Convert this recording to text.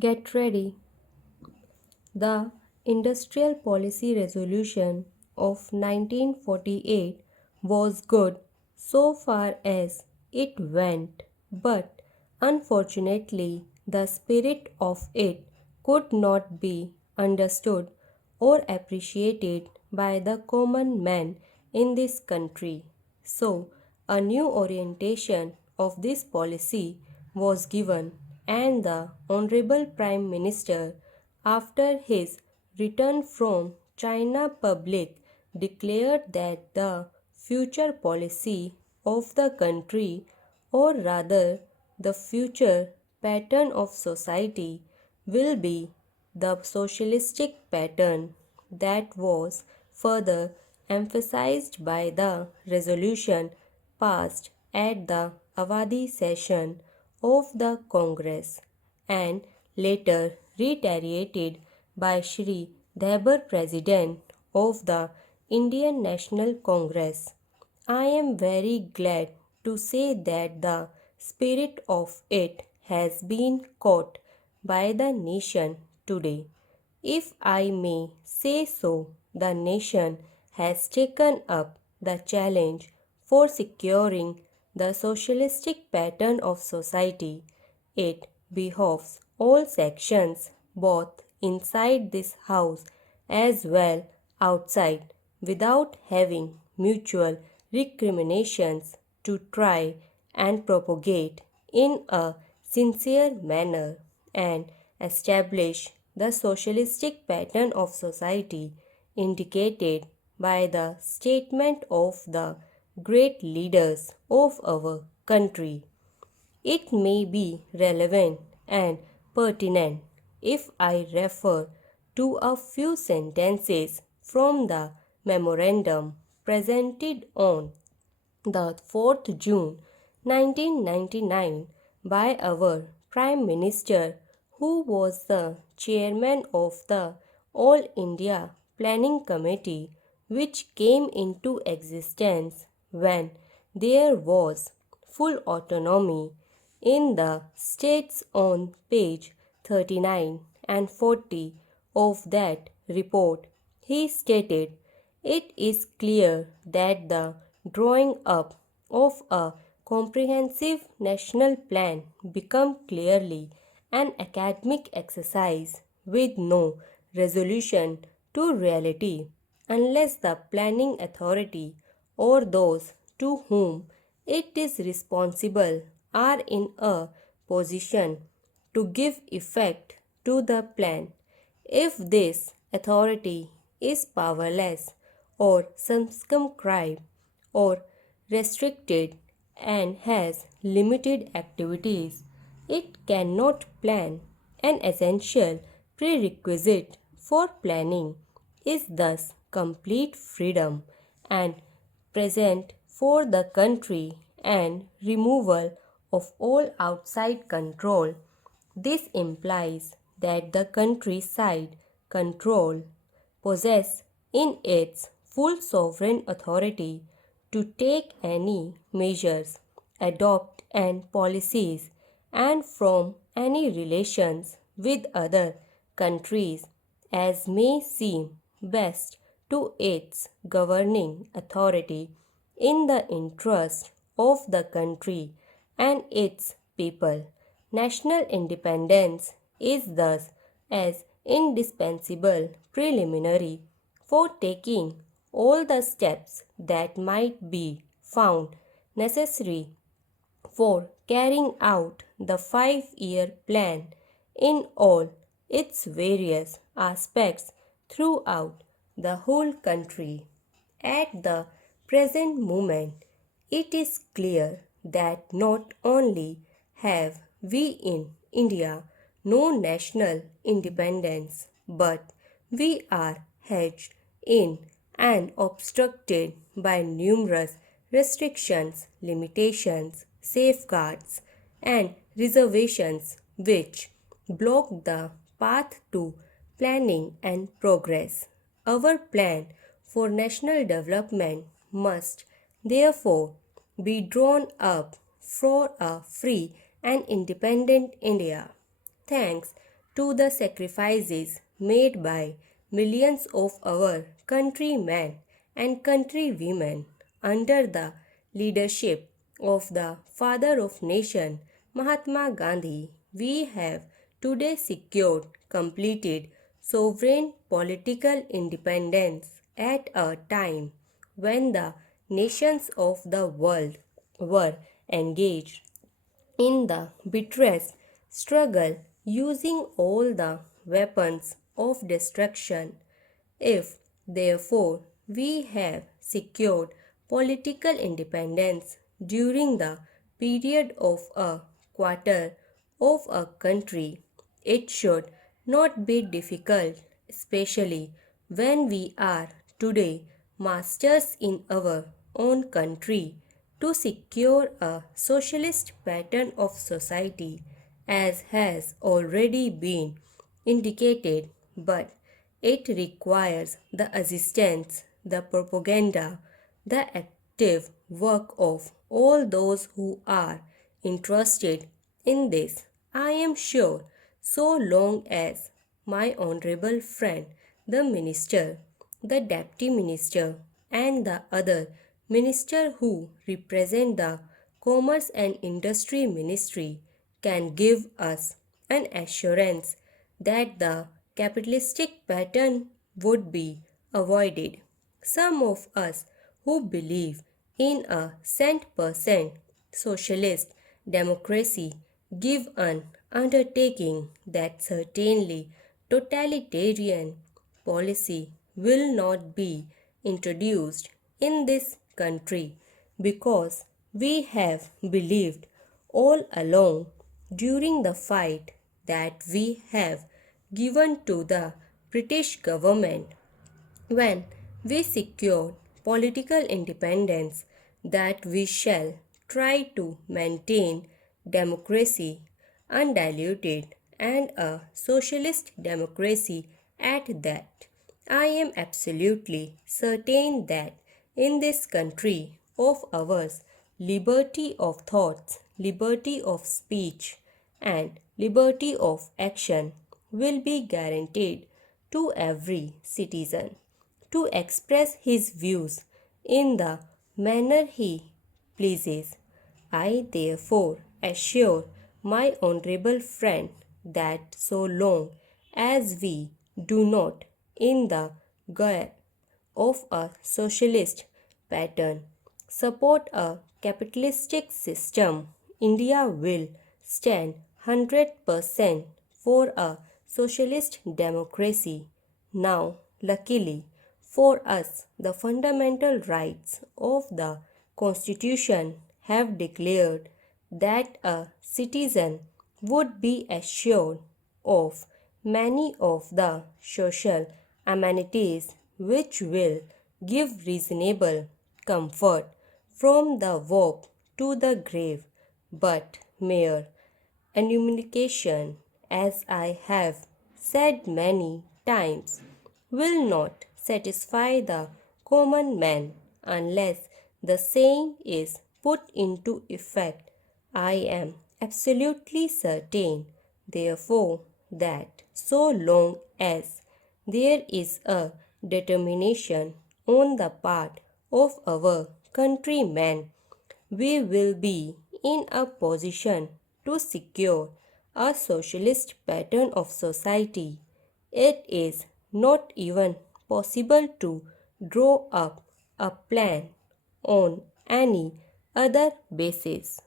Get ready. The Industrial Policy Resolution of 1948 was good so far as it went, but unfortunately, the spirit of it could not be understood or appreciated by the common man in this country. So, a new orientation of this policy was given, and the Honorable Prime Minister, after his return from China public, declared that the future policy of the country, or rather the future pattern of society, will be the socialistic pattern. That was further emphasized by the resolution passed at the Avadi session of the Congress and later reiterated by Shri Dhabar, President of the Indian National Congress. I am very glad to say that the spirit of it has been caught by the nation today. If I may say so, the nation has taken up the challenge for securing the socialistic pattern of society. It behoves all sections, both inside this house as well outside, without having mutual recriminations, to try and propagate in a sincere manner and establish the socialistic pattern of society indicated by the statement of the great leaders of our country. It may be relevant and pertinent if I refer to a few sentences from the memorandum presented on the 4th June 1999 by our Prime Minister, who was the chairman of the All India Planning Committee, which came into existence when there was full autonomy in the states. On page 39 and 40 of that report, he stated, "It is clear that the drawing up of a comprehensive national plan become clearly an academic exercise with no resolution to reality unless the planning authority or those to whom it is responsible are in a position to give effect to the plan. If this authority is powerless or circumscribed or restricted and has limited activities, it cannot plan. An essential prerequisite for planning is thus complete freedom and present for the country and removal of all outside control. This implies that the countryside control possess in its full sovereign authority to take any measures, adopt and policies, and from any relations with other countries as may seem best to its governing authority in the interest of the country and its people. National independence is thus as indispensable preliminary for taking all the steps that might be found necessary for carrying out the 5-year plan in all its various aspects throughout the whole country. At the present moment, it is clear that not only have we in India no national independence, but we are hedged in and obstructed by numerous restrictions, limitations, safeguards, and reservations which block the path to planning and progress. Our plan for national development must therefore be drawn up for a free and independent India. Thanks to the sacrifices made by millions of our countrymen and countrywomen under the leadership of the Father of Nation, Mahatma Gandhi, we have today secured completed sovereign political independence at a time when the nations of the world were engaged in the bitterest struggle using all the weapons of destruction. If, therefore, we have secured political independence during the period of a quarter of a country, it should not be difficult, especially when we are today masters in our own country, to secure a socialist pattern of society as has already been indicated, but it requires the assistance, the propaganda, the active work of all those who are interested in this. I am sure so long as my honorable friend, the minister, the deputy minister, and the other minister who represent the Commerce and Industry Ministry can give us an assurance that the capitalistic pattern would be avoided. Some of us who believe in a cent-per-cent socialist democracy give an undertaking that certainly totalitarian policy will not be introduced in this country because we have believed all along during the fight that we have given to the British government when we secure political independence that we shall try to maintain democracy undiluted and a socialist democracy at that. I am absolutely certain that in this country of ours, liberty of thoughts, liberty of speech, and liberty of action will be guaranteed to every citizen to express his views in the manner he pleases. I therefore assure my honorable friend that so long as we do not, in the garb of a socialist pattern, support a capitalistic system, India will stand 100% for a socialist democracy. Now, luckily for us, the fundamental rights of the Constitution have declared that a citizen would be assured of many of the social amenities which will give reasonable comfort from the warp to the grave, but mere enumeration, as I have said many times, will not satisfy the common man unless the same is put into effect. I am absolutely certain, therefore, that so long as there is a determination on the part of our countrymen, we will be in a position to secure a socialist pattern of society. It is not even possible to draw up a plan on any other basis.